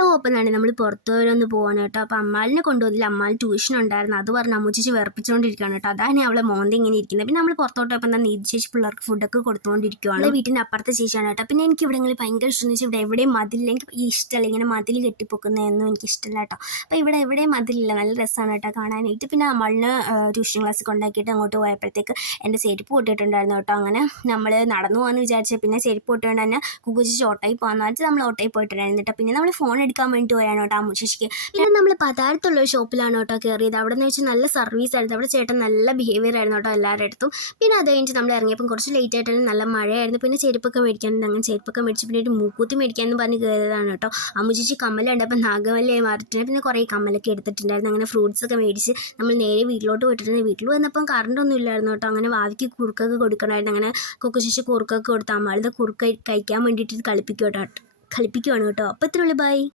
Hello, അപ്പം തന്നെ നമ്മൾ പുറത്ത് വരെ ഒന്ന് പോകാൻ കേട്ടോ. അപ്പോൾ അമ്മാലിനെ കൊണ്ടുവന്നില്ല, അമ്മാൽ ട്യൂഷൻ ഉണ്ടായിരുന്നു. അത് പറഞ്ഞ് അമ്മൂച്ചിച്ച് വിറപ്പിച്ചുകൊണ്ടിരിക്കുകയാണ് കേട്ടോ. അതാണ് അവളെ മോന്തി ഇങ്ങനെ ഇരിക്കുന്നത്. പിന്നെ നമ്മൾ പുറത്തോട്ട് പോയപ്പോൾ എന്താ നീതി ചേച്ചി പിള്ളേർക്ക് ഫുഡൊക്കെ കൊടുത്തുകൊണ്ടിരിക്കുകയാണ്. വീട്ടിൻ്റെ അപ്പുറത്തെ ചേച്ചിയാണ് കേട്ടോ. പിന്നെ എനിക്ക് ഇവിടെങ്ങളിൽ ഭയങ്കര ഇഷ്ടം എന്ന് വെച്ചാൽ ഇവിടെ എവിടെയും മതിലില്ല. എനിക്ക് ഇഷ്ടമല്ല ഇങ്ങനെ മതിൽ കെട്ടിപ്പൊക്കുന്നതൊന്നും എനിക്ക് ഇഷ്ടമല്ല കേട്ടോ. അപ്പോൾ ഇവിടെ എവിടെയും മതിലില്ല, നല്ല രസമാണ് കേട്ടോ കാണാനായിട്ട്. പിന്നെ അമ്മളിന് ട്യൂഷൻ ക്ലാസ്സിൽ കൊണ്ടാക്കിയിട്ട് അങ്ങോട്ട് പോയപ്പോഴത്തേക്ക് എൻ്റെ ചെരുപ്പ് പൊട്ടിയിട്ടുണ്ടായിരുന്നു കേട്ടോ. അങ്ങനെ നമ്മൾ നടന്നു പോകാമെന്ന് വിചാരിച്ചത്, പിന്നെ ചെരുപ്പ് പൊട്ടിയോണ്ട് തന്നെ കുക്കുച്ചിച്ച് ഓട്ടോയിൽ പോകാമെന്ന് വെച്ചാൽ നമ്മൾ ഓട്ടോയിൽ പോയിട്ടുണ്ടായിരുന്നു കേട്ടോ. പിന്നെ നമ്മൾ ഫോൺ എടുക്കാൻ വേണ്ടി പോയാണ് കേട്ടോ അമ്മൂച്ചിക്ക്. പിന്നെ നമ്മൾ പതാരത്തുള്ള ഒരു ഷോപ്പിലാണ് കേട്ടോ കയറിയത്. അവിടെ നിന്ന് വെച്ചാൽ നല്ല സർവീസ് ആയിരുന്നു. അവിടെ ചേട്ടൻ നല്ല ബിഹേവിയർ ആയിരുന്നു കേട്ടോ എല്ലാവരുടെ അടുത്തും. പിന്നെ അത് കഴിഞ്ഞിട്ട് നമ്മൾ ഇറങ്ങിയപ്പം കുറച്ച് ലേറ്റ് ആയിട്ടാണ്, നല്ല മഴയായിരുന്നു. പിന്നെ ചെരുപ്പൊക്കെ മേടിക്കാനുണ്ട്. അങ്ങനെ ചെരുപ്പൊക്കെ മേടിച്ച് പിന്നെ ഒരു മൂക്കൂത്തി മേടിക്കാമെന്ന് പറഞ്ഞ് കയറിയതാണ് കേട്ടോ. അമ്മൂച്ചിക്ക് കമ്മലുണ്ട്, അപ്പം നാഗവല്ലിയായി മാറിയിട്ടുണ്ട്. പിന്നെ കുറേ കമ്മലൊക്കെ എടുത്തിട്ടുണ്ടായിരുന്നു. അങ്ങനെ ഫ്രൂട്ട്സ് ഒക്കെ മേടിച്ച് നമ്മൾ നേരെ വീട്ടിലോട്ട് പോയിട്ടുണ്ട്. വീട്ടിൽ വന്നപ്പം കറണ്ടൊന്നും ഇല്ലായിരുന്നു കേട്ടോ. അങ്ങനെ വാവിക്ക് കുറുക്കൊക്കെ കൊടുക്കണമായിരുന്നു. അങ്ങനെ കൊക്കുശേഷി കുറുക്കൊക്കെ കൊടുത്ത് അമ്മാളുടെ കുറുക്ക് കഴിക്കാൻ വേണ്ടിയിട്ട് കളിപ്പിക്കുവാണ് കേട്ടോ. അപ്പോൾ ഇത്രയുള്ളൂ, ബൈ.